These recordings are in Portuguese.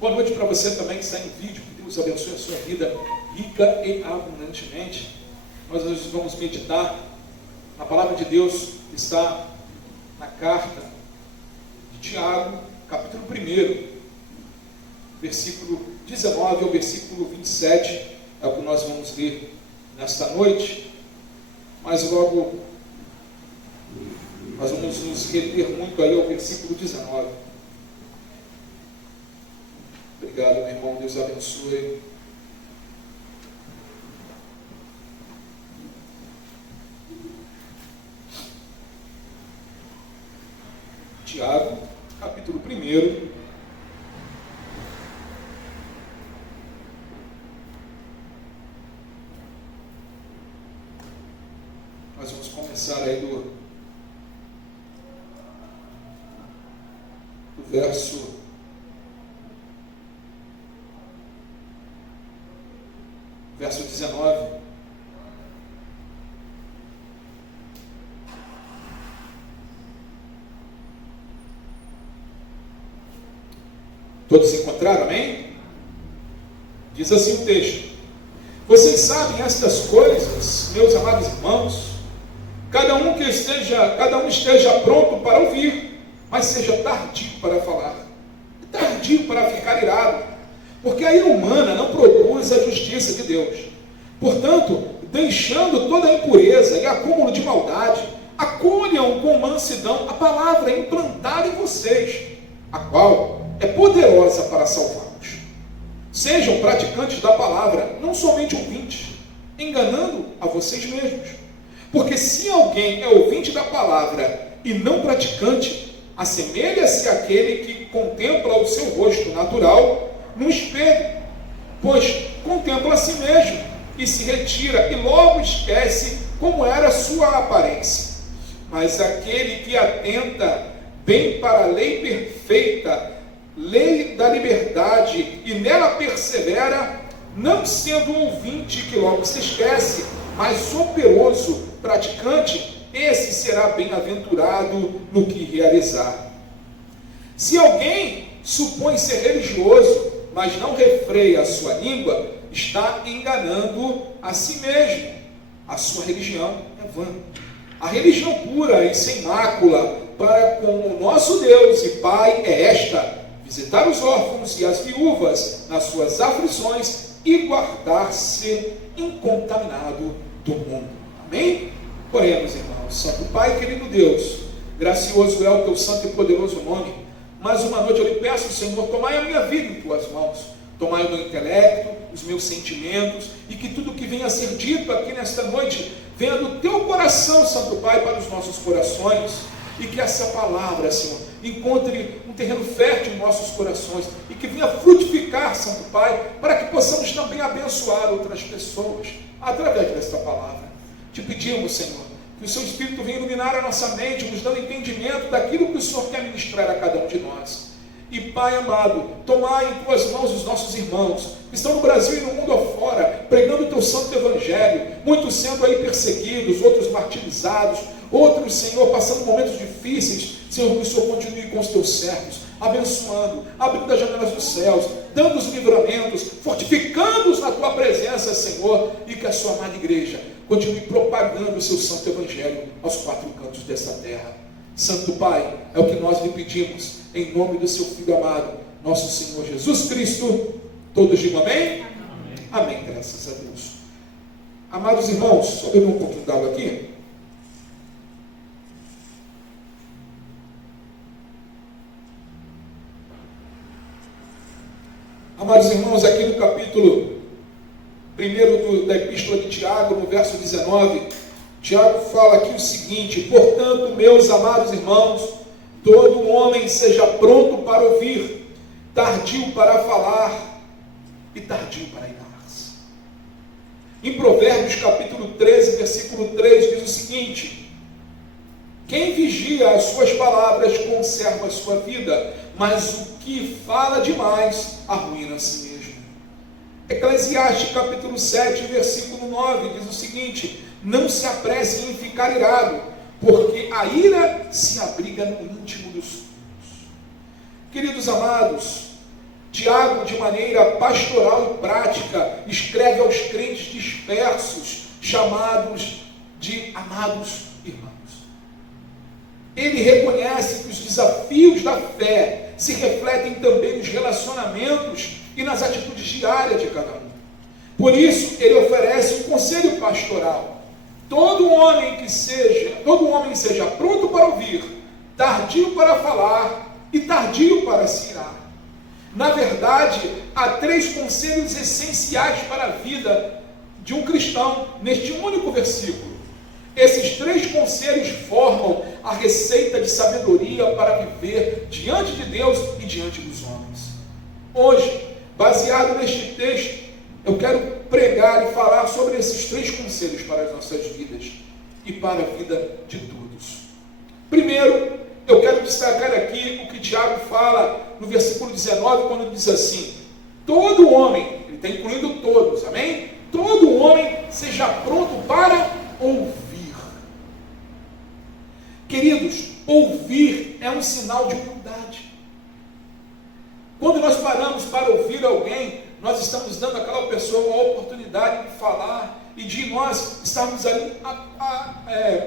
Boa noite para você também que está em vídeo. Que Deus abençoe a sua vida rica e abundantemente. Nós hoje vamos meditar na palavra de Deus que está na carta de Tiago, capítulo 1, versículo 19 ao versículo 27. É o que nós vamos ler nesta noite. Mas logo nós vamos nos reter muito aí ao versículo 19. Obrigado, meu irmão. Deus abençoe. Tiago, capítulo 1. Nós vamos começar aí do verso 19. Todos encontraram, amém? Diz assim o texto: vocês sabem estas coisas, meus amados irmãos, cada um esteja pronto para ouvir, mas seja tardio para falar, tardio para ficar irado, porque a ira humana não produz a justiça de Deus. Portanto, deixando toda a impureza e acúmulo de maldade, acolham com mansidão a palavra implantada em vocês, a qual é poderosa para salvá-los. Sejam praticantes da palavra, não somente ouvintes, enganando a vocês mesmos. Porque se alguém é ouvinte da palavra e não praticante, assemelha-se àquele que contempla o seu rosto natural no espelho, pois contempla a si mesmo e se retira e logo esquece como era a sua aparência. Mas aquele que atenta bem para a lei perfeita, lei da liberdade, e nela persevera, não sendo um ouvinte que logo se esquece, mas operoso praticante, esse será bem-aventurado no que realizar. Se alguém supõe ser religioso, mas não refreia a sua língua, está enganando a si mesmo. A sua religião é vã. A religião pura e sem mácula para com o nosso Deus e Pai é esta: visitar os órfãos e as viúvas nas suas aflições e guardar-se incontaminado do mundo. Amém? Oremos, irmãos. Santo Pai, querido Deus, gracioso é o teu santo e poderoso nome. Mais uma noite eu lhe peço, Senhor, tomai a minha vida em tuas mãos, tomai o meu intelecto, os meus sentimentos, e que tudo que venha a ser dito aqui nesta noite venha do teu coração, Santo Pai, para os nossos corações, e que essa palavra, Senhor, encontre um terreno fértil em nossos corações, e que venha frutificar, Santo Pai, para que possamos também abençoar outras pessoas através desta palavra. Te pedimos, Senhor, que o seu Espírito venha iluminar a nossa mente, nos dando entendimento daquilo que o Senhor quer ministrar a cada um de nós. E Pai amado, tomai em tuas mãos os nossos irmãos, que estão no Brasil e no mundo afora, pregando o teu santo evangelho, muitos sendo aí perseguidos, outros martirizados, outros, Senhor, passando momentos difíceis. Senhor, que o Senhor continue com os teus servos, abençoando, abrindo as janelas dos céus, dando os livramentos, fortificando-os na tua presença, Senhor, e que a sua amada igreja continue propagando o seu santo evangelho aos quatro cantos desta terra. Santo Pai, é o que nós lhe pedimos, em nome do seu Filho amado, nosso Senhor Jesus Cristo. Todos digam amém? Amém. Amém, graças a Deus. Amados irmãos, só beber um pouquinho d'água aqui. Amados irmãos, aqui no capítulo 1 da Epístola de Tiago, no verso 19, Tiago fala aqui o seguinte: portanto, meus amados irmãos, todo homem seja pronto para ouvir, tardio para falar e tardio para irar-se. Em Provérbios capítulo 13, versículo 3, diz o seguinte: quem vigia as suas palavras conserva a sua vida, mas o que fala demais arruína a si mesmo. Eclesiastes capítulo 7, versículo 9, diz o seguinte: não se apresse em ficar irado, porque a ira se abriga no íntimo dos túmulos. Queridos amados, Tiago, de maneira pastoral e prática, escreve aos crentes dispersos, chamados de amados irmãos. Ele reconhece que os desafios da fé se refletem também nos relacionamentos e nas atitudes diárias de cada um. Por isso, ele oferece um conselho pastoral. Todo homem seja pronto para ouvir, tardio para falar e tardio para se irar. Na verdade, há 3 conselhos essenciais para a vida de um cristão neste único versículo. Esses 3 conselhos formam a receita de sabedoria para viver diante de Deus e diante dos homens. Hoje, baseado neste texto, eu quero pregar e falar sobre esses 3 conselhos para as nossas vidas e para a vida de todos. Primeiro, eu quero destacar aqui o que Tiago fala no versículo 19, quando diz assim: todo homem, ele está incluindo todos, amém? Todo homem seja pronto para ouvir. Queridos, ouvir é um sinal de humildade. Quando nós paramos para ouvir alguém, nós estamos dando àquela pessoa uma oportunidade de falar e de nós estarmos ali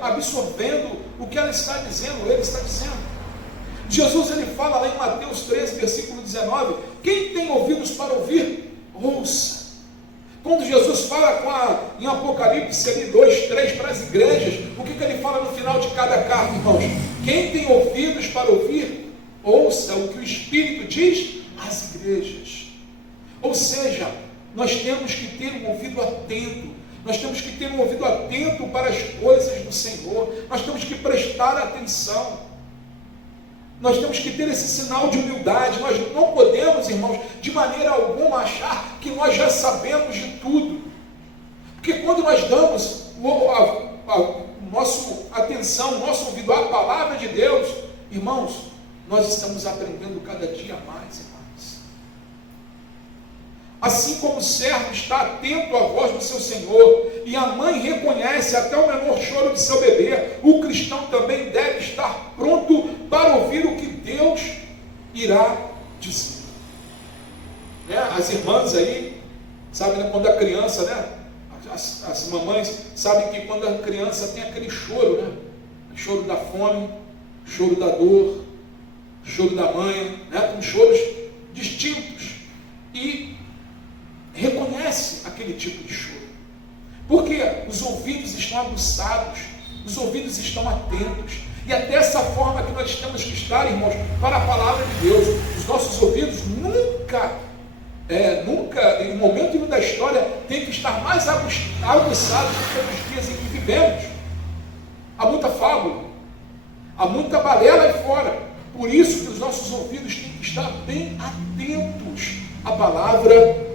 absorvendo o que ela está dizendo, ele está dizendo. Jesus, ele fala lá em Mateus 13, versículo 19, quem tem ouvidos para ouvir, ouça. Quando Jesus fala em Apocalipse ali 2, 3 para as igrejas, o que ele fala no final de cada carta, irmãos? Quem tem ouvidos para ouvir, ouça o que o Espírito diz às igrejas. Ou seja, nós temos que ter um ouvido atento, nós temos que ter um ouvido atento para as coisas do Senhor, nós temos que prestar atenção. Nós temos que ter esse sinal de humildade. Nós não podemos, irmãos, de maneira alguma achar que nós já sabemos de tudo. Porque quando nós damos nossa atenção, nosso ouvido à palavra de Deus, irmãos, nós estamos aprendendo cada dia mais e mais. Assim como o servo está atento à voz do seu Senhor e a mãe reconhece até o menor choro de seu bebê, o cristão também deve estar pronto para ouvir o que Deus irá dizer. As irmãs aí, sabem, quando a criança, as mamães sabem que quando a criança tem aquele choro, choro da fome, choro da dor, choro da mãe, com choros distintos, e reconhece aquele tipo de choro, porque os ouvidos estão aguçados, os ouvidos estão atentos, e é dessa forma que nós temos que estar, irmãos, para a palavra de Deus. Os nossos ouvidos nunca, em momento nenhum da história, tem que estar mais aguçados do que nos dias em que vivemos. Há muita fábula, há muita balela aí fora, por isso que os nossos ouvidos têm que estar bem atentos à palavra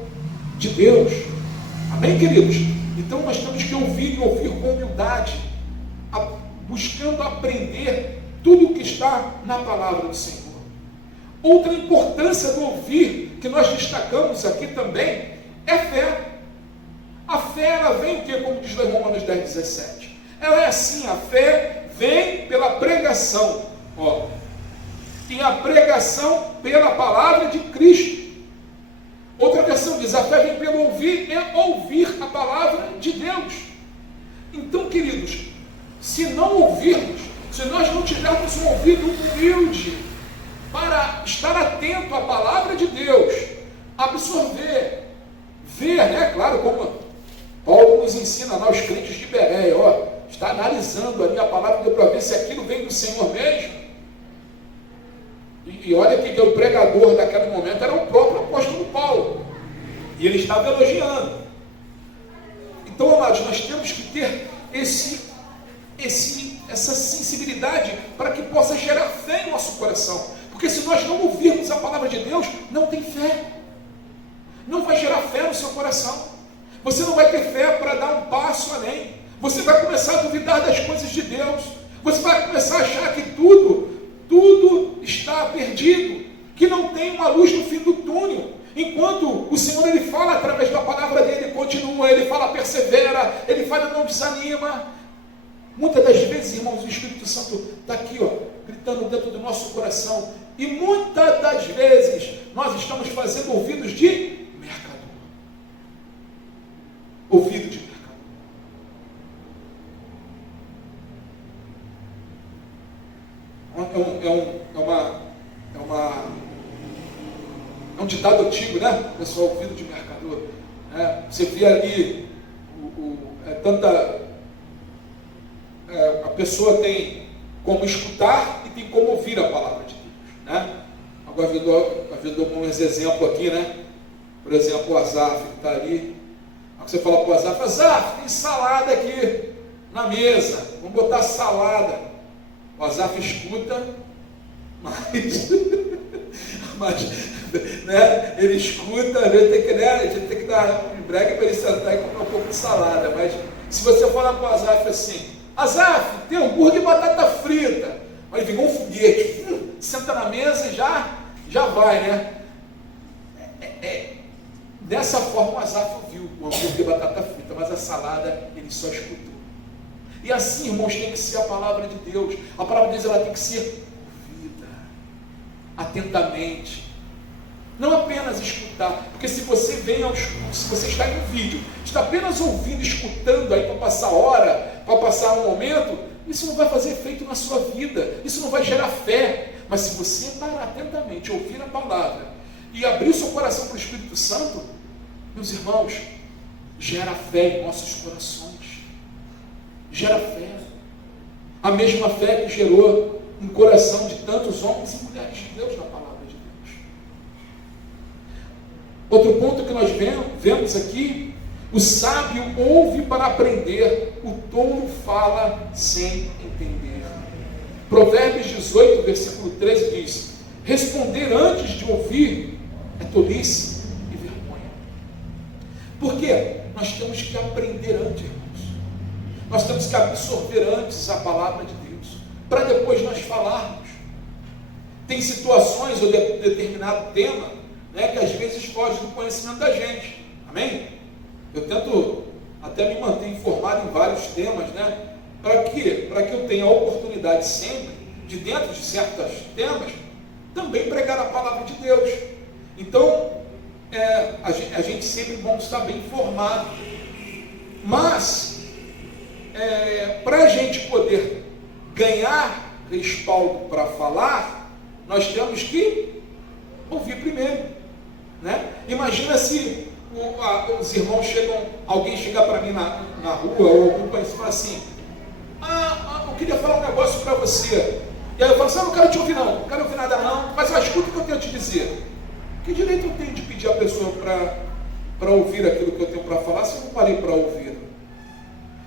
de Deus. Amém, queridos? Então nós temos que ouvir e ouvir com humildade, buscando aprender tudo o que está na palavra do Senhor. Outra importância do ouvir que nós destacamos aqui também é fé. A fé, ela vem o quê? Como diz lá em Romanos 10, 17. Ela é assim: a fé vem pela pregação, e a pregação pela palavra de Cristo. Outra versão diz: a fé vem pelo ouvir e ouvir a palavra de Deus. Então, queridos, se não ouvirmos, se nós não tivermos um ouvido humilde para estar atento à palavra de Deus, absorver, ver, claro, como Paulo nos ensina lá, os crentes de Bereia, está analisando ali a palavra de Deus para ver se aquilo vem do Senhor mesmo. E olha que o pregador daquele momento era o próprio apóstolo Paulo, e ele estava elogiando. Então, amados, nós temos que ter essa sensibilidade para que possa gerar fé em nosso coração, porque se nós não ouvirmos a palavra de Deus, não tem fé, não vai gerar fé no seu coração, você não vai ter fé para dar um passo além, você vai começar a duvidar das coisas de Deus, você vai começar a achar que tudo está perdido, que não tem uma luz no fim do túnel, enquanto o Senhor, ele fala através da palavra dele, continua, ele fala, persevera, ele fala, não desanima. Muitas das vezes, irmãos, o Espírito Santo está aqui, gritando dentro do nosso coração, e muitas das vezes nós estamos fazendo ouvidos de mercador. Ouvido de mercador. É um ditado antigo, né? Pessoal, ouvido de mercador. Você vê ali a pessoa tem como escutar e tem como ouvir a palavra de Deus, né? Agora eu dou um exemplo aqui, né? Por exemplo, o Azaf que está ali. Você fala para o Azaf: Azaf, tem salada aqui na mesa, vamos botar salada. O Azaf escuta, mas né, ele escuta, a gente tem que dar um break para ele sentar e comer um pouco de salada. Mas se você falar para o Azaf assim: Azaf, tem hambúrguer e batata frita, mas ele vem um foguete, senta na mesa e já vai, né? Dessa forma o Azaf ouviu o hambúrguer e batata frita, mas a salada ele só escutou. E assim, irmãos, tem que ser a palavra de Deus. A palavra de Deus ela tem que ser ouvida atentamente, não apenas escutar, porque se você está em um vídeo, está apenas ouvindo, escutando aí para passar hora, para passar um momento, isso não vai fazer efeito na sua vida, isso não vai gerar fé. Mas se você parar atentamente, ouvir a palavra e abrir o seu coração para o Espírito Santo, meus irmãos, gera fé em nossos corações, gera fé, a mesma fé que gerou no coração de tantos homens e mulheres de Deus na palavra de Deus. Outro ponto que nós vemos aqui: o sábio ouve para aprender, o tolo fala sem entender. Provérbios 18, versículo 13 diz: responder antes de ouvir é tolice e vergonha. Por quê? Nós temos que aprender antes, irmãos. Nós temos que absorver antes a palavra de Deus, para depois nós falarmos. Tem situações ou determinado tema, né, que às vezes foge do conhecimento da gente. Amém? Eu tento até me manter informado em vários temas, né? Para quê? Para que eu tenha a oportunidade sempre, de dentro de certos temas, também pregar a palavra de Deus. Então, a gente sempre vamos estar bem informado. Mas, para a gente poder ganhar respaldo para falar, nós temos que ouvir primeiro, né? Imagina se os irmãos alguém chegar para mim na rua, ou algum conhecido, e fala assim: eu queria falar um negócio para você. E aí eu falo assim: não quero te ouvir não quero ouvir nada não, mas escuta o que eu tenho a te dizer. Que direito eu tenho de pedir a pessoa para ouvir aquilo que eu tenho para falar, se eu não parei para ouvir?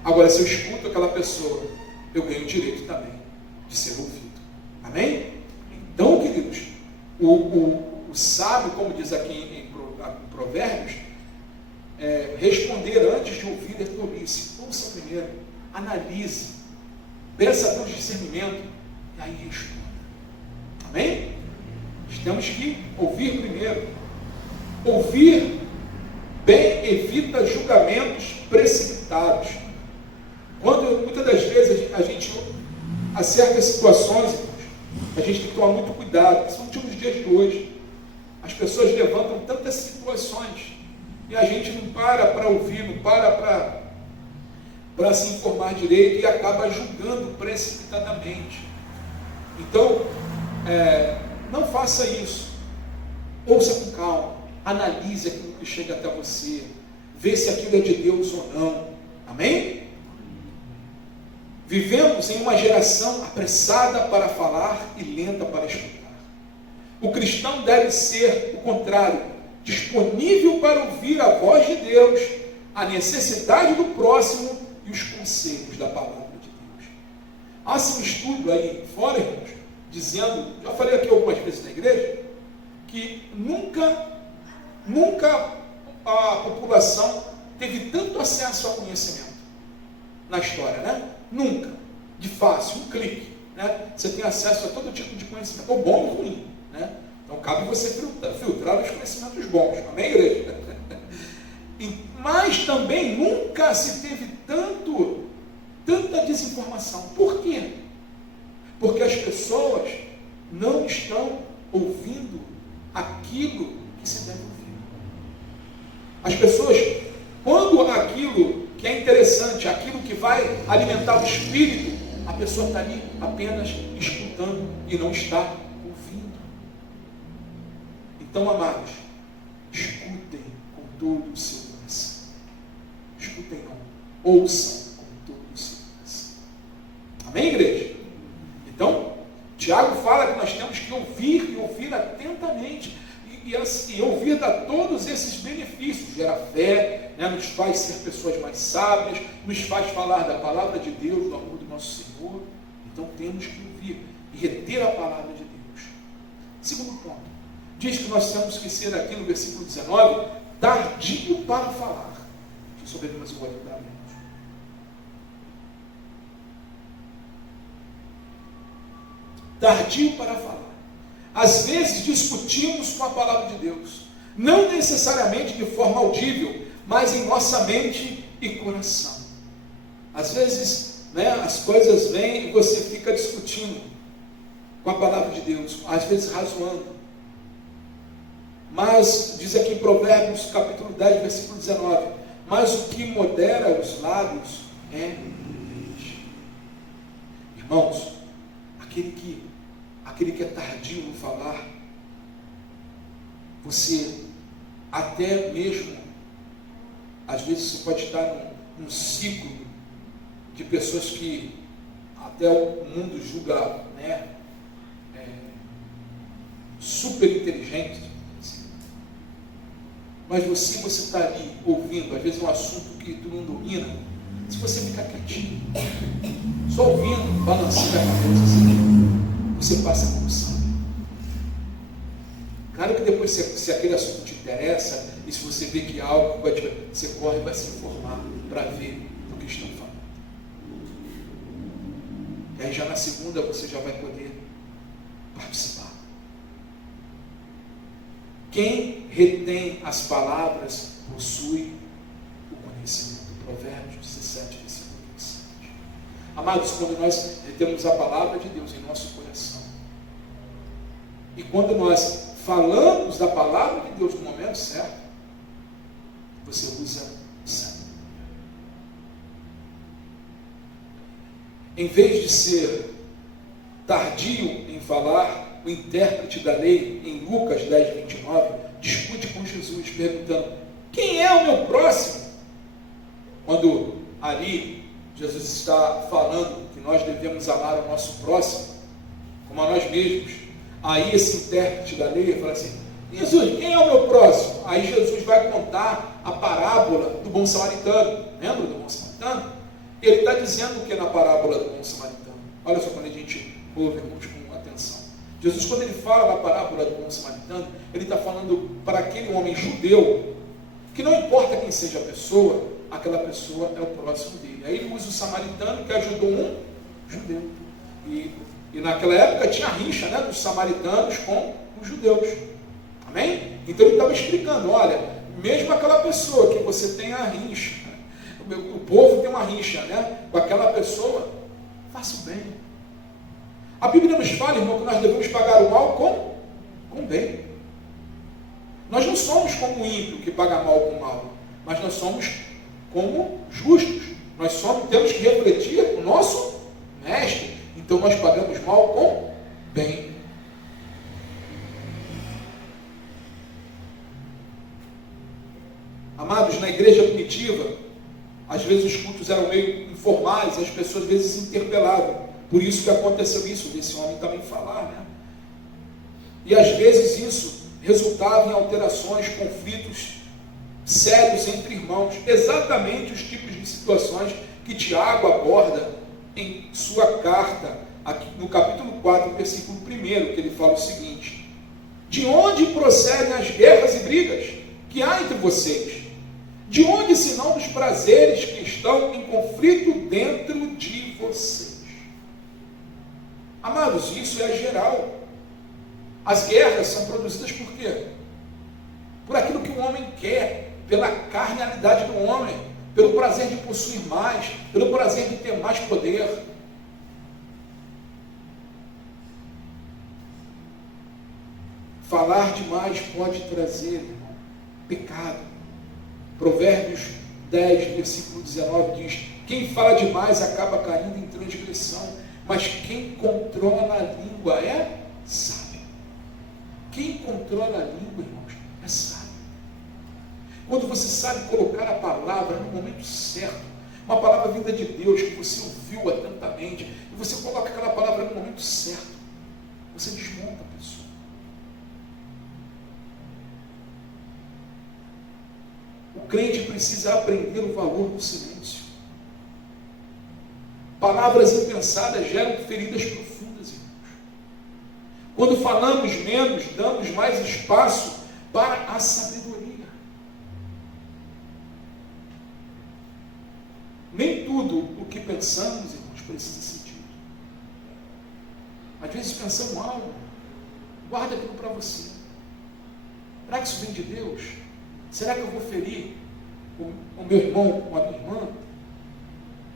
Agora, se eu escuto aquela pessoa, eu ganho o direito também de ser ouvido. Amém? Então, queridos, o sábio, como diz aqui em Provérbios, responder antes de ouvir é tolice. Ouça primeiro, analise, peça a Deus discernimento e aí responda. Amém? Nós temos que ouvir primeiro. Ouvir bem evita julgamentos precipitados. Quando muitas das vezes a gente acerta situações, a gente tem que tomar muito cuidado, principalmente nos dias de hoje. As pessoas levantam tantas situações e a gente não para ouvir, não para se informar direito e acaba julgando precipitadamente. Então, não faça isso. Ouça com calma, analise aquilo que chega até você, vê se aquilo é de Deus ou não. Amém? Vivemos em uma geração apressada para falar e lenta para escutar. O cristão deve ser o contrário, disponível para ouvir a voz de Deus, a necessidade do próximo e os conselhos da palavra de Deus. Há-se um estudo aí fora, irmãos, dizendo, já falei aqui algumas vezes na igreja, que nunca a população teve tanto acesso ao conhecimento na história, né? Nunca, de fácil, um clique, né? Você tem acesso a todo tipo de conhecimento, ou bom ou ruim, né? Então cabe você filtrar os conhecimentos bons, amém, igreja? Mas também nunca se teve tanta desinformação. Por quê? Porque as pessoas não estão ouvindo aquilo aquilo que se deve ouvir. As pessoas, quando aquilo que é interessante, aquilo que vai alimentar o espírito, a pessoa está ali apenas escutando e não está ouvindo. Então, amados, escutem com todo o seu coração. Escutem não, ouçam com todo o seu coração. Amém, igreja? Então, Tiago fala que nós temos que ouvir e ouvir atentamente. E ouvir dá todos esses benefícios, gera fé, né, nos faz ser pessoas mais sábias, nos faz falar da palavra de Deus, do amor do nosso Senhor. Então temos que ouvir e reter a palavra de Deus. Segundo ponto, diz que nós temos que ser aqui no versículo 19, tardio para falar. Deixa eu só ver mais um olho para mim. Tardio para falar. Às vezes discutimos com a palavra de Deus, não necessariamente de forma audível, mas em nossa mente e coração. Às vezes, né, as coisas vêm e você fica discutindo com a palavra de Deus, às vezes razoando. Mas, diz aqui em Provérbios, capítulo 10, versículo 19, mas o que modera os lábios é prudente. Irmãos, aquele que é tardio no falar, você até mesmo, às vezes você pode estar num ciclo de pessoas que até o mundo julga, né, super inteligentes, assim. Mas você está ali ouvindo, às vezes é um assunto que tu não domina, se você ficar quietinho, só ouvindo, balançando a cabeça assim, você passa como sábio. Claro que depois, se aquele assunto te interessa, e se você vê que é algo que você corre e vai se informar para ver do que estão falando. E aí já na segunda você já vai poder participar. Quem retém as palavras possui o conhecimento. Provérbios 17, versículo 27. Amados, quando nós retemos a palavra de Deus em nosso coração, e quando nós falamos da palavra de Deus no momento certo, você usa sabedoria. Em vez de ser tardio em falar, o intérprete da lei, em Lucas 10, 29, discute com Jesus, perguntando: quem é o meu próximo? Quando ali Jesus está falando que nós devemos amar o nosso próximo como a nós mesmos, aí esse intérprete da lei fala assim: Jesus, quem é o meu próximo? Aí Jesus vai contar a parábola do bom samaritano. Lembra do bom samaritano? Ele está dizendo o que na parábola do bom samaritano? Olha só, quando a gente ouve, irmãos, com atenção. Jesus, quando ele fala na parábola do bom samaritano, ele está falando para aquele homem judeu, que não importa quem seja a pessoa, aquela pessoa é o próximo dele. Aí ele usa o samaritano que ajudou um judeu. E naquela época tinha rixa, né, dos samaritanos com os judeus. Amém? Então ele estava explicando: olha, mesmo aquela pessoa que você tem a rixa, o povo tem uma rixa, né, com aquela pessoa, faça o bem. A Bíblia nos fala, irmão, que nós devemos pagar o mal com bem. Nós não somos como o ímpio que paga mal com mal, mas nós somos como justos. Nós temos que refletir o nosso mestre. Então nós pagamos mal com bem. Amados, na igreja primitiva, às vezes os cultos eram meio informais, as pessoas às vezes se interpelavam. Por isso que aconteceu isso, desse homem também falar, né? E às vezes isso resultava em alterações, conflitos sérios entre irmãos. Exatamente os tipos de situações que Tiago aborda em sua carta, aqui no capítulo 4, versículo 1, que ele fala o seguinte: de onde procedem as guerras e brigas que há entre vocês? De onde, senão dos prazeres que estão em conflito dentro de vocês? Amados, isso é geral. As guerras são produzidas por quê? Por aquilo que o homem quer, pela carnalidade do homem, pelo prazer de possuir mais, pelo prazer de ter mais poder. Falar demais pode trazer, irmão, pecado. Provérbios 10, versículo 19 diz: quem fala demais acaba caindo em transgressão, mas quem controla a língua é sábio. Quem controla a língua, irmãos, é sábio. Quando você sabe colocar a palavra no momento certo, uma palavra vinda de Deus que você ouviu atentamente, e você coloca aquela palavra no momento certo, você desmonta a pessoa. O crente precisa aprender o valor do silêncio. Palavras impensadas geram feridas profundas, irmãos. Quando falamos menos, damos mais espaço para a sabedoria. Nem tudo o que pensamos, irmãos, precisa ser dito. Às vezes pensamos algo, guarda aquilo para você. Será que isso vem de Deus? Será que eu vou ferir o meu irmão ou a minha irmã?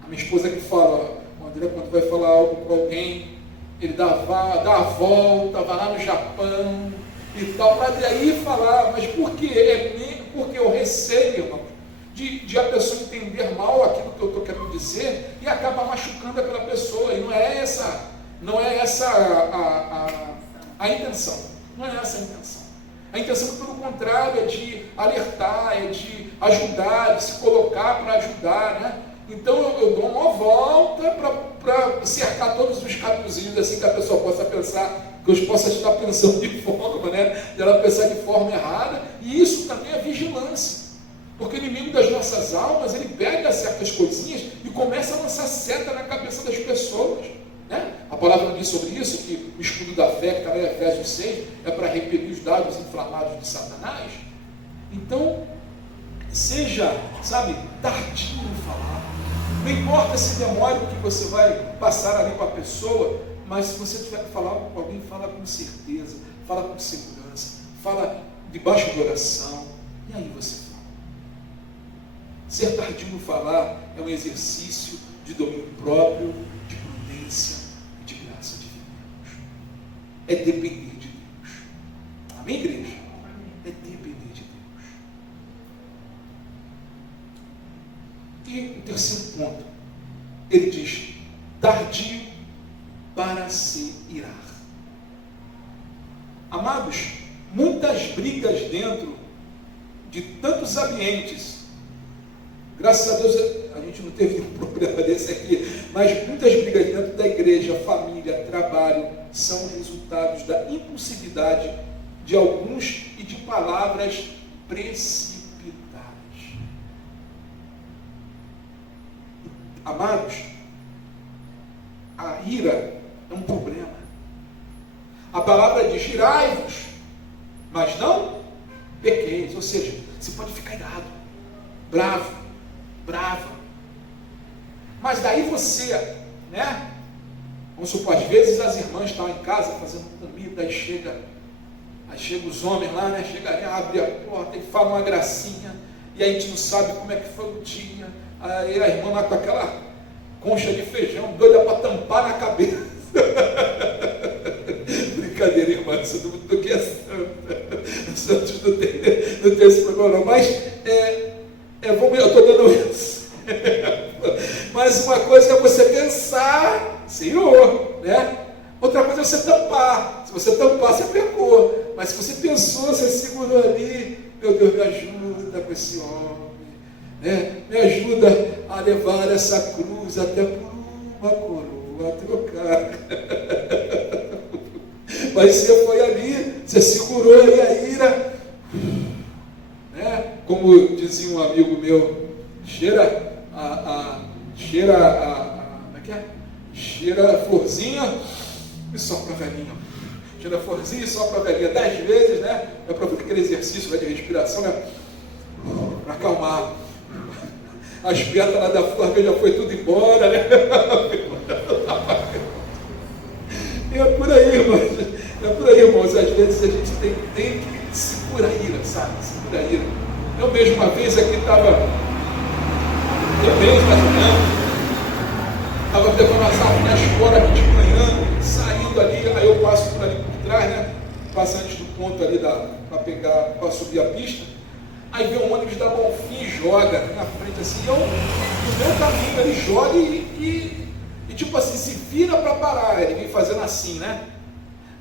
A minha esposa que fala, o André, quando vai falar algo com alguém, ele dá a volta, vai lá no Japão e tal, para daí falar, mas por quê? Porque eu receio, irmão, de a pessoa entender mal aquilo que eu estou querendo dizer e acaba machucando aquela pessoa, e não é essa a intenção. Não é essa a intenção. A intenção, pelo contrário, é de alertar, é de ajudar, de se colocar para ajudar, né? Então eu dou uma volta para cercar todos os caminhozinhos, assim que a pessoa possa pensar, que eu possa estar pensando de forma, né? De ela pensar de forma errada, e isso também é vigilância. Porque o inimigo das nossas almas, ele pega certas coisinhas e começa a lançar seta na cabeça das pessoas, né? A palavra diz sobre isso, que o escudo da fé, que está em Efésios 6, é para repelir os dados inflamados de Satanás. Então, seja, tardio em falar. Não importa se demora o que você vai passar ali com a pessoa, mas se você tiver que falar com alguém, fala com certeza, fala com segurança, fala debaixo de oração, e aí você fala. Ser tardio no falar é um exercício de domínio próprio, de prudência e de graça divina. É depender de Deus. Amém, igreja? É depender de Deus. E o terceiro ponto, ele diz: tardio para se irar. Amados, muitas brigas dentro de tantos ambientes. Graças a Deus a gente não teve nenhum problema desse aqui, mas muitas brigas dentro da igreja, família, trabalho, são resultados da impulsividade de alguns e de palavras precipitadas. Amados, a ira é um problema. A palavra diz: irai-vos, mas não pequeis. Ou seja, você pode ficar irado, brava. Mas daí você, né? Vamos supor, às vezes as irmãs estão em casa fazendo comida, aí chega os homens lá, né? Chega ali, abre a porta e fala uma gracinha, e a gente não sabe como é que foi o dia. Aí a irmã lá com aquela concha de feijão, doida para tampar na cabeça. Brincadeira, irmã, isso do que é santo. Santos não tem esse problema não. Mas eu estou dando isso. Mas uma coisa é você pensar, Senhor, né? Outra coisa é você tampar. Se você tampar, você pecou. Mas se você pensou, você segurou ali, meu Deus, me ajuda com esse homem, né? Me ajuda a levar essa cruz até por uma coroa, a trocar. Mas você foi ali, você segurou ali a ira, né? Como dizia um amigo meu, cheira a florzinha e sopra a velhinha. Cheira a florzinha e sopra a velhinha 10 vezes, né? É para aquele exercício de respiração, né? Para acalmar. As pedras lá da flor já foi tudo embora, né? É por aí, irmãos. Às vezes a gente tem que segurar a ira, sabe? Segura a ira. Eu mesmo uma vez aqui estava levando as aulas na escola aqui de manhã, saindo ali, aí eu passo por ali por trás, né? Passo antes do ponto ali, para subir a pista, aí vem um ônibus da Bonfim e joga na frente assim, eu, no meu caminho, ele joga e tipo assim, se vira para parar, ele vem fazendo assim, né?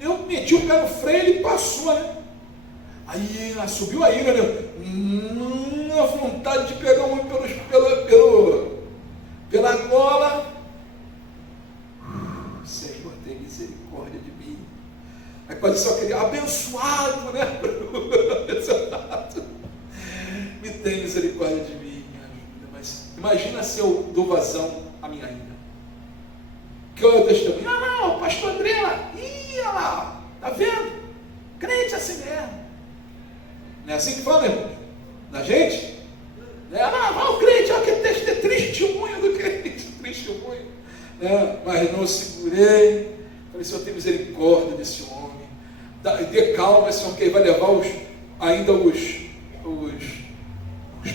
Eu meti o pé no freio, ele passou, né? Aí subiu a ira, né? A vontade de pegar um pela gola. Senhor, tem misericórdia de mim. Aí quase só queria, abençoado, né? Abençoado. Me tem misericórdia de mim, me ajuda. Mas imagina se eu dou vazão à minha ira. Que eu testemunho, não, pastor André, olha lá, tá vendo? Crente assim mesmo. Não é assim que fala, irmão? Da gente? O crente, olha que testemunho do crente, testemunho. Mas não segurei. Falei, Senhor, tem misericórdia desse homem. Dê calma, Senhor, que ele vai levar ainda os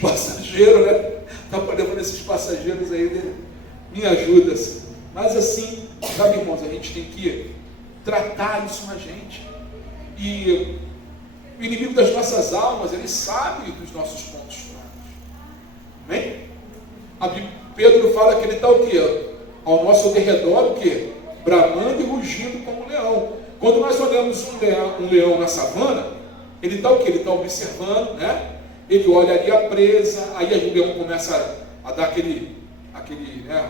passageiros, né? Está levando esses passageiros aí dele. Me ajuda, Senhor. Mas assim, sabe, irmãos, a gente tem que tratar isso na gente. E o inimigo das nossas almas, ele sabe dos nossos pontos fracos. Amém? Pedro fala que ele está o quê? Ao nosso derredor, o quê? Bramando e rugindo como um leão. Quando nós olhamos um leão na savana, ele está o quê? Ele está observando, né? Ele olha ali a presa, aí o leão começa a dar aquele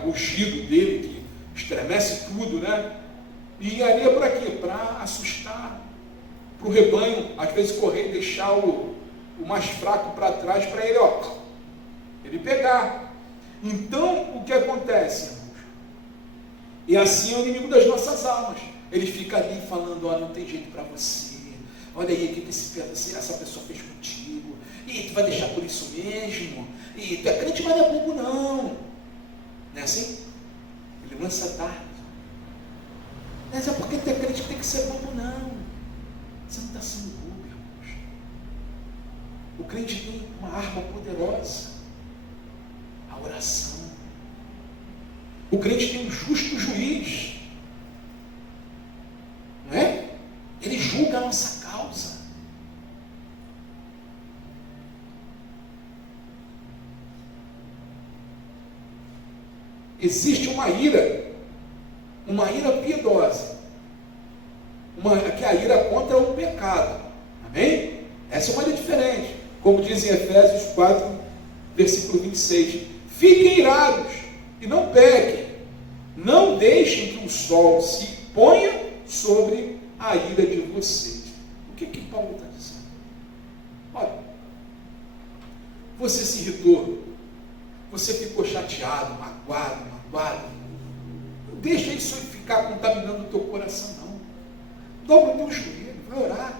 rugido dele que estremece tudo, né? E ali é para quê? Para assustar, para o rebanho, às vezes correr e deixar o mais fraco para trás, para ele pegar. Então, o que acontece, irmãos? E assim é o inimigo das nossas almas. Ele fica ali falando, não tem jeito para você, olha aí o que essa pessoa fez contigo, e tu vai deixar por isso mesmo, e tu é crente, mas não é bobo não. Não é assim? Ele lança dardo. Mas é porque tu é crente que tem que ser bobo não. Você não está sendo bobo, irmãos. O crente tem uma arma poderosa, a oração. O crente tem um justo juiz, não é? Ele julga a nossa causa. Existe uma ira piedosa, que é a ira contra o pecado. Amém? Essa é uma ira diferente. Como diz em Efésios 4, versículo 26. Fiquem irados e não pequem. Não deixem que o sol se ponha sobre a ira de vocês. O que Paulo está dizendo? Olha, você se irritou, você ficou chateado, magoado. Não deixa isso ficar contaminando o teu coração, não. Dobra o teu joelho, vai orar.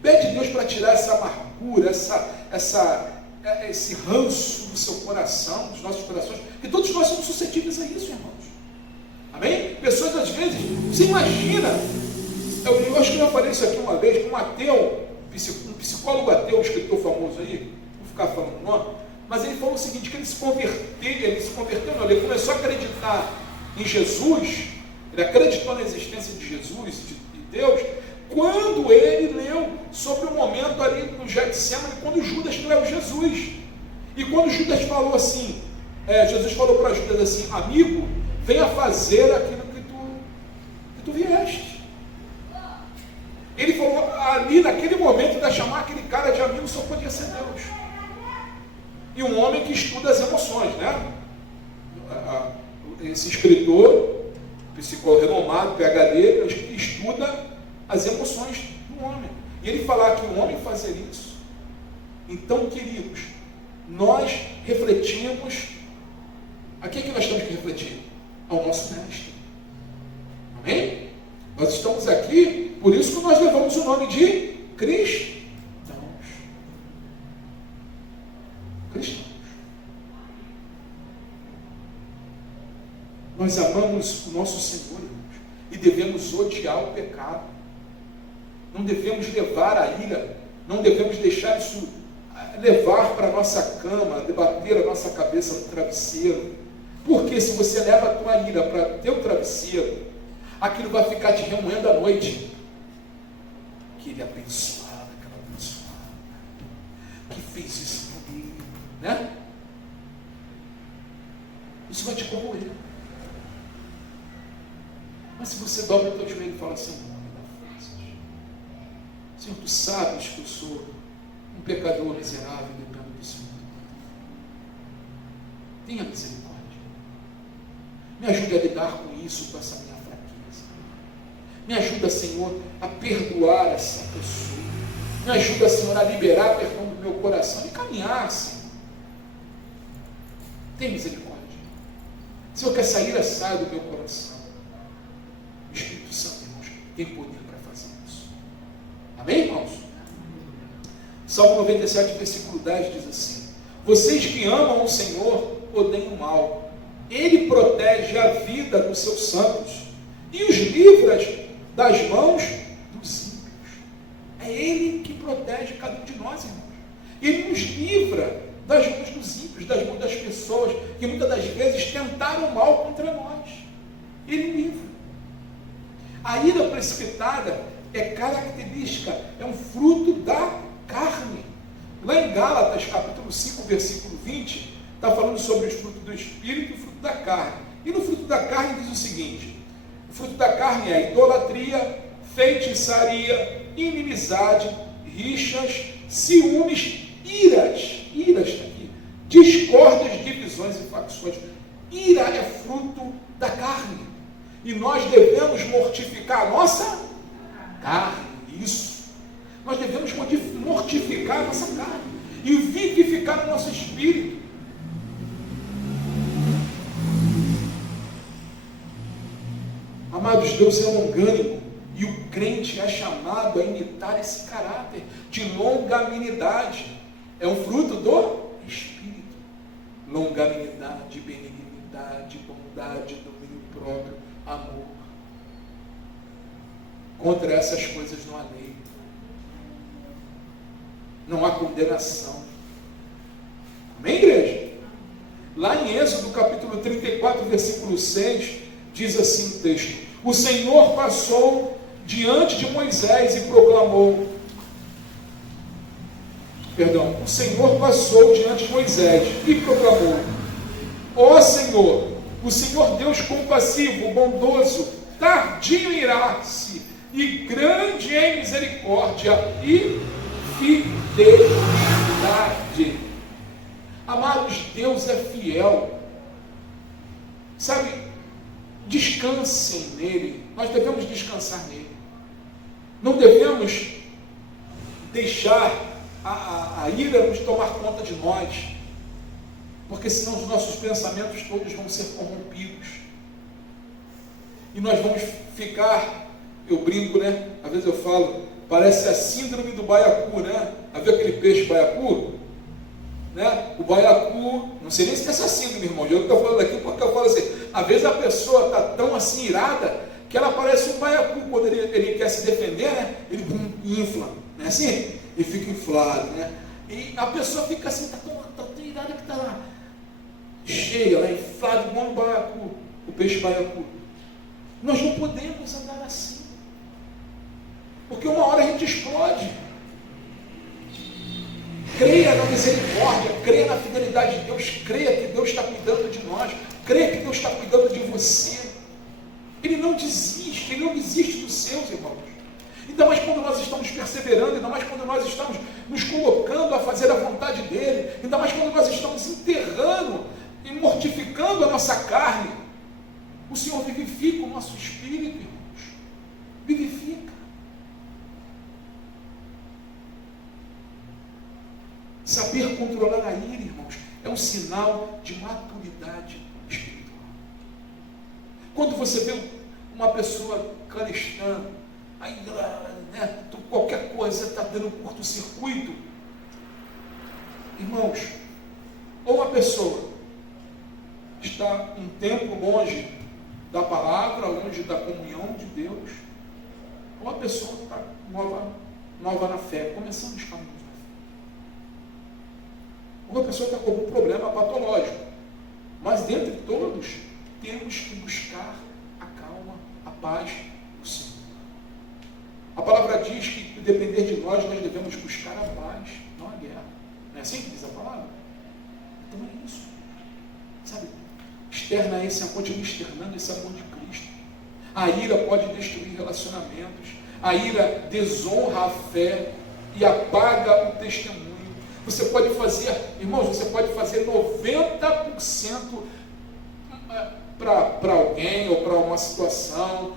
Pede a Deus para tirar essa amargura, esse ranço do seu coração, dos nossos corações, porque todos nós somos suscetíveis a isso, irmãos. Amém? Pessoas, às vezes, você imagina, eu acho que eu já falei isso aqui uma vez, um ateu, um psicólogo ateu, um escritor famoso aí, vou ficar falando o nome, mas ele falou o seguinte, que ele começou a acreditar em Jesus, ele acreditou na existência de Jesus, de Deus, quando ele leu sobre o momento ali no Getsemane, quando Judas traiu Jesus. E quando Judas falou assim, Jesus falou para Judas assim, amigo, venha fazer aquilo que tu vieste. Ele falou ali naquele momento, de chamar aquele cara de amigo, só podia ser Deus. E um homem que estuda as emoções, né? Esse escritor, psicólogo renomado, PhD, estuda as emoções do homem. E ele falar que o homem fazer isso. Então, queridos, nós refletimos. A quem é que nós temos que refletir? Ao nosso mestre. Amém? Nós estamos aqui, por isso que nós levamos o nome de cristãos. Nós amamos o nosso Senhor, irmãos, e devemos odiar o pecado. Não devemos levar a ira, não devemos deixar isso levar para a nossa cama, debater a nossa cabeça no travesseiro. Porque se você leva a tua ira para teu travesseiro, aquilo vai ficar te remoendo à noite. Aquele abençoado, fez isso comigo, né? Isso vai te comover. Mas se você dobra o teu joelho e fala assim, Senhor, tu sabes que eu sou um pecador miserável e dependo do Senhor. Tenha misericórdia. Me ajude a lidar com isso, com essa minha fraqueza. Me ajuda, Senhor, a perdoar essa pessoa. Me ajuda, Senhor, a liberar perdão do meu coração e caminhar, Senhor. Tenha misericórdia. Se eu quero sair, sai do meu coração. O Espírito Santo, irmãos, tem poder para fazer isso. Amém, irmãos? Salmo 97, versículo 10 diz assim: vocês que amam o Senhor, odeiam o mal. Ele protege a vida dos seus santos e os livra das mãos dos ímpios. É Ele que protege cada um de nós, irmãos. Ele nos livra das mãos dos ímpios, das mãos das pessoas que muitas das vezes tentaram o mal contra nós. Ele livra. A ira precipitada é característica, é um fruto da carne. Lá em Gálatas, capítulo 5, versículo 20, está falando sobre os frutos do Espírito e o fruto da carne. E no fruto da carne diz o seguinte: o fruto da carne é idolatria, feitiçaria, inimizade, rixas, ciúmes, iras aqui, discórdias, divisões e facções. Ira é fruto da carne. E nós devemos mortificar a nossa carne. Isso. Nós devemos mortificar a nossa carne e vivificar o nosso espírito. Amados, Deus é longânimo e o crente é chamado a imitar esse caráter de longanimidade. É um fruto do Espírito. Longanimidade, benignidade, bondade, domínio próprio, amor. Contra essas coisas não há lei. Não há condenação. Amém, igreja? Lá em Êxodo, capítulo 34, versículo 6, diz assim o texto: o Senhor passou diante de Moisés e proclamou, o Senhor passou diante de Moisés e proclamou: ó Senhor, o Senhor Deus compassivo, bondoso, tardio em irar-se e grande em misericórdia e fidelidade. Amados, Deus é fiel. Sabe, descansem nele. Nós devemos descansar nele. Não devemos deixar a ira nos tomar conta de nós, porque senão os nossos pensamentos todos vão ser corrompidos e nós vamos ficar, eu brinco, né? Às vezes eu falo, parece a síndrome do baiacu, né? Havia aquele peixe baiacu, né? O baiacu, não sei nem se é essa síndrome, irmão, eu estou falando aqui porque eu falo assim, às vezes a pessoa está tão assim irada que ela parece um baiacu. Quando ele quer se defender, né? Ele infla, não é assim? Ele fica inflado, né? E a pessoa fica assim, está tão irada que está lá cheia, lá inflado, igual um baiacu, o peixe baiacu. Nós não podemos andar assim, porque uma hora a gente explode. Creia na misericórdia, creia na fidelidade de Deus, creia que Deus está cuidando de nós, creia que Deus está cuidando de você. Ele não desiste dos seus, irmãos. Ainda mais quando nós estamos perseverando, ainda mais quando nós estamos nos colocando a fazer a vontade dele, ainda mais quando nós estamos enterrando e mortificando a nossa carne. O Senhor vivifica o nosso espírito, irmãos. Vivifica. Saber controlar a ira, irmãos, é um sinal de maturidade espiritual. Quando você vê uma pessoa cristã, aí, né, qualquer coisa está dando um curto-circuito, irmãos, ou uma pessoa está um tempo longe da palavra, longe da comunhão de Deus, ou a pessoa está nova na fé, começando os caminhos da fé. Ou a pessoa está com algum problema patológico, mas dentre todos temos que buscar a calma, a paz do Senhor. A palavra diz que, depender de nós, nós devemos buscar a paz, não a guerra. Não é assim que diz a palavra? Então é isso. Sabe? Externa esse amor, continua externando esse amor de Cristo. A ira pode destruir relacionamentos. A ira desonra a fé e apaga o testemunho. Você pode fazer, irmãos, você pode fazer 90% para alguém ou para uma situação,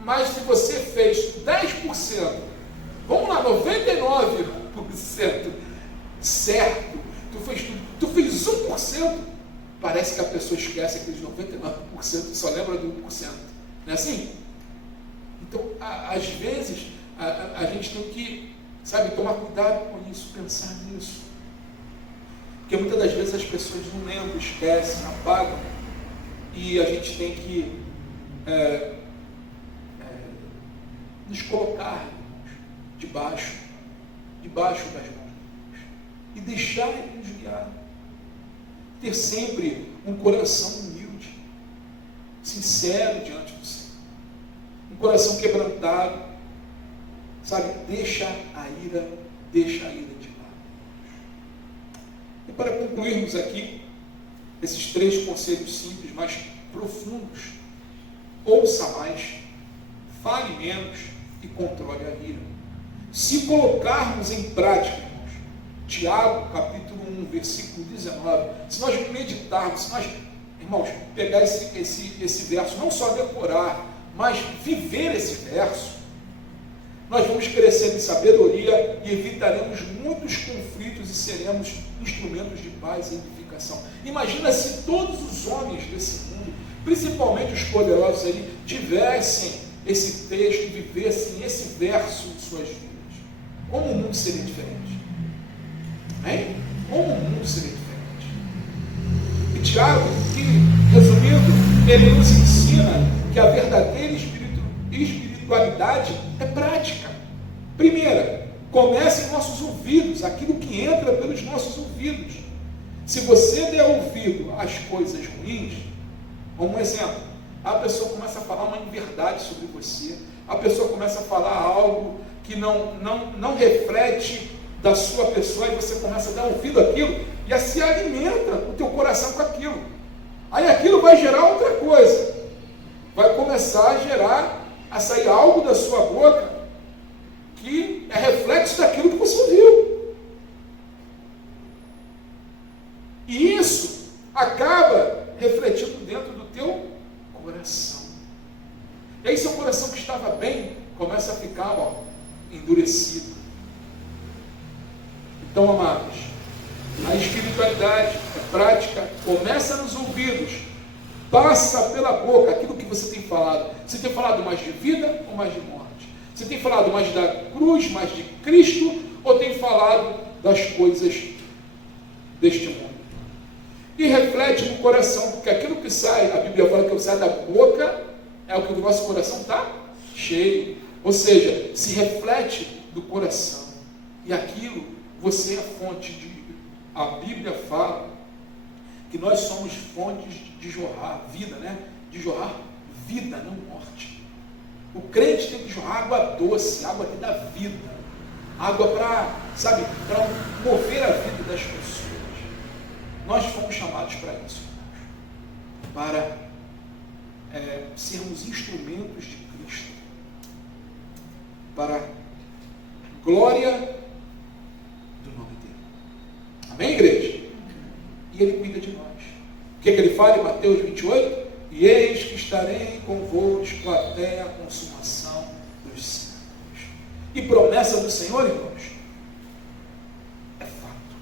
mas se você fez 10%, vamos lá, 99% certo, tu fez 1%, parece que a pessoa esquece aqueles 99% e só lembra do 1%. Não é assim? Então, às vezes, a gente tem que, sabe, tomar cuidado com isso, pensar nisso. Porque muitas das vezes as pessoas não lembram, esquecem, apagam. E a gente tem que nos colocar debaixo das mãos de Deus. E deixar Ele nos guiar. Ter sempre um coração humilde, sincero diante do Senhor. Um coração quebrantado, sabe? Deixa a ira de lado. E para concluirmos aqui, esses 3 conselhos simples, mas profundos: ouça mais, fale menos e controle a ira. Se colocarmos em prática, irmãos, Tiago, capítulo 1, versículo 19, se nós meditarmos, se nós, irmãos, pegar esse verso, não só decorar, mas viver esse verso, nós vamos crescer em sabedoria e evitaremos muitos conflitos e seremos instrumentos de paz e edificação. Imagina se todos os homens desse mundo, principalmente os poderosos aí, tivessem esse texto e vivessem esse verso em suas vidas. Como o mundo seria diferente? Amém? Como o mundo seria diferente? E Tiago, que, resumindo, ele nos ensina que a verdadeira espiritualidade é prática. Primeira, começa em nossos ouvidos, aquilo que entra pelos nossos ouvidos. Se você der ouvido às coisas ruins, um exemplo, a pessoa começa a falar uma inverdade sobre você, a pessoa começa a falar algo que não reflete da sua pessoa, e você começa a dar ouvido àquilo, e se alimenta o teu coração com aquilo. Aí aquilo vai gerar outra coisa, vai começar a sair algo da sua boca que é reflexo daquilo que você ouviu. E isso acaba refletindo dentro do teu coração. E aí seu coração que estava bem começa a ficar endurecido. Então, amados, a espiritualidade é prática, começa nos ouvidos, passa pela boca aquilo que você tem falado. Você tem falado mais de vida ou mais de morte? Você tem falado mais da cruz, mais de Cristo, ou tem falado das coisas deste mundo? E reflete no coração, porque aquilo que sai, a Bíblia fala que o que sai da boca é o que o nosso coração está cheio. Ou seja, se reflete do coração. E aquilo, você é a fonte de... A Bíblia fala que nós somos fontes de jorrar vida, né? De jorrar vida, não morte. O crente tem que jorrar água doce, água que dá vida. Água para mover a vida das pessoas. Nós fomos chamados para isso, para sermos instrumentos de Cristo, para glória do nome dele. Amém, igreja? E ele cuida de nós. O que ele fala em Mateus 28? E eis que estarei convosco até a consumação dos séculos. E promessa do Senhor, irmãos, é fato.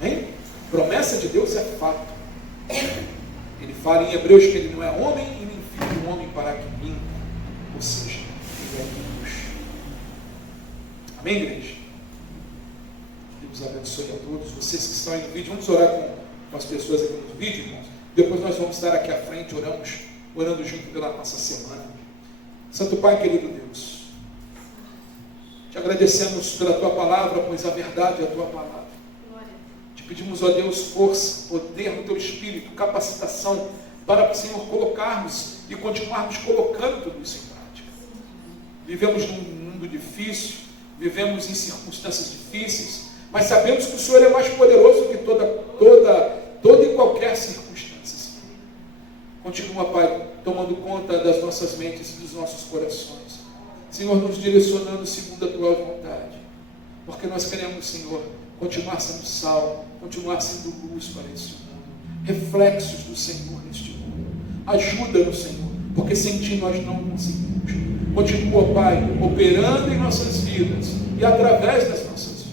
Amém? Promessa de Deus é fato. Ele fala em Hebreus que ele não é homem e nem filho de homem para que minta. Ou seja, ele é Deus. Amém, igreja? Deus abençoe a todos. Vocês que estão aí no vídeo, vamos orar com as pessoas aqui no vídeo, irmãos. Depois nós vamos estar aqui à frente, orando junto pela nossa semana. Santo Pai, querido Deus, te agradecemos pela tua palavra, pois a verdade é a tua palavra. Pedimos, ó Deus, força, poder no teu Espírito, capacitação, para, Senhor, colocarmos e continuarmos colocando tudo isso em prática. Vivemos num mundo difícil, vivemos em circunstâncias difíceis, mas sabemos que o Senhor é mais poderoso que toda e qualquer circunstância, Senhor. Continua, Pai, tomando conta das nossas mentes e dos nossos corações, Senhor, nos direcionando segundo a Tua vontade, porque nós queremos, Senhor, continuar sendo sal, continuar sendo luz para este mundo, reflexos do Senhor neste mundo. Ajuda-nos, Senhor, porque sem Ti nós não conseguimos. Continua, Pai, operando em nossas vidas e através das nossas vidas.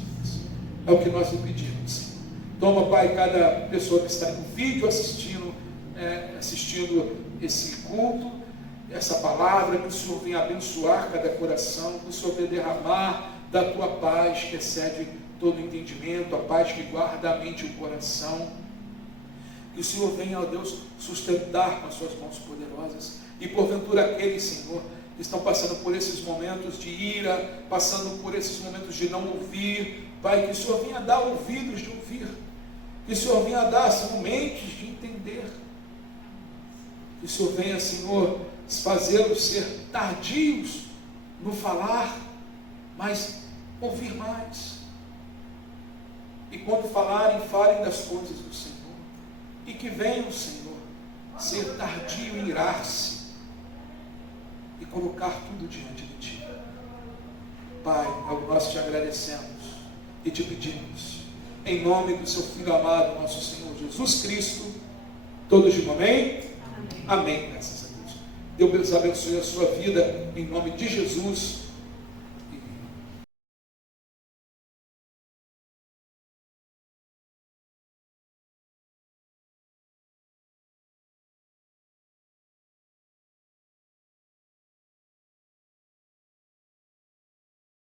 É o que nós lhe pedimos, Senhor. Toma, Pai, cada pessoa que está no vídeo assistindo esse culto, essa palavra, que o Senhor venha abençoar cada coração, que o Senhor venha derramar da Tua paz, que excede todo entendimento, a paz que guarda a mente e o coração. Que o Senhor venha, ó Deus, sustentar com as Suas mãos poderosas. E porventura aqueles, Senhor, que estão passando por esses momentos de ira, passando por esses momentos de não ouvir, Pai, que o Senhor venha dar ouvidos de ouvir, que o Senhor venha dar, Senhor, mentes de entender, que o Senhor venha, Senhor, fazê-los ser tardios no falar, mas ouvir mais. E quando falarem, falem das coisas do Senhor. E que venham, Senhor, ser tardio em irar-se e colocar tudo diante de Ti. Pai, nós Te agradecemos e Te pedimos, em nome do Seu Filho amado, nosso Senhor Jesus Cristo, todos digam amém? Amém. Amém, graças a Deus. Deus abençoe a sua vida, em nome de Jesus.